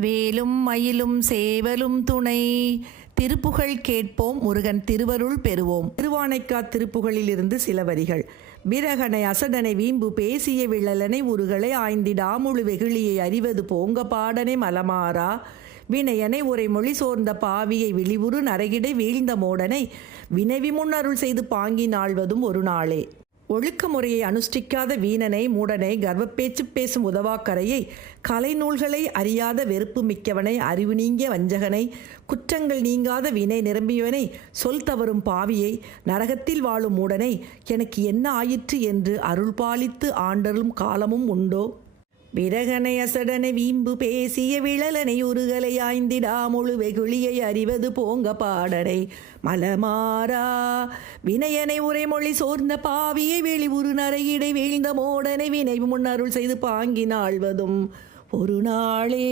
வேலும் மயிலும் சேவலும் துணை. திருப்புகழ் கேட்போம் முருகன் திருவருள் பெறுவோம். திருவானைக்கா திருப்புகழிலிருந்து சில வரிகள். விரகனை அசடனை வீம்பு பேசிய விழலனை உருகளை ஆய்ந்திடாமுழு வெகுளியை அறிவது போங்க பாடனை மலமாறா. வினயனை உரை மொழி சோர்ந்த பாவியை விழிவுறு நரகிடை வீழ்ந்த மோடனை. வினவி முன்னருள் செய்து பாங்கி நாள்வதும் ஒரு நாளே. ஒழுக்க முறையை அனுஷ்டிக்காத வீணனை மூடனை கர்வப்பேச்சு பேசும் உதவாக்கரையை கலைநூல்களை அறியாத வெறுப்பு மிக்கவனை அறிவு நீங்கிய வஞ்சகனை குற்றங்கள் நீங்காத வீணை நிரம்பியவனை சொல் தவறும் பாவியை நரகத்தில் வாழும் மூடனை எனக்கு என்ன ஆயிற்று என்று அருள்பாலித்து ஆண்டரும் காலமும் உண்டோ? விரகனை அசடனை வீம்பு பேசிய விழலனை உருகலை ஆய்ந்திடாமுழு வெகுளியை அறிவது போங்க பாடடை. மலமாறா வினயனை உரைமொழி சோர்ந்த பாவியை வெளி உரு நரையிடை வீழ்ந்த மோடனை வினை முன்னருள் செய்து பாங்கினாழ்வதும் ஒரு நாளே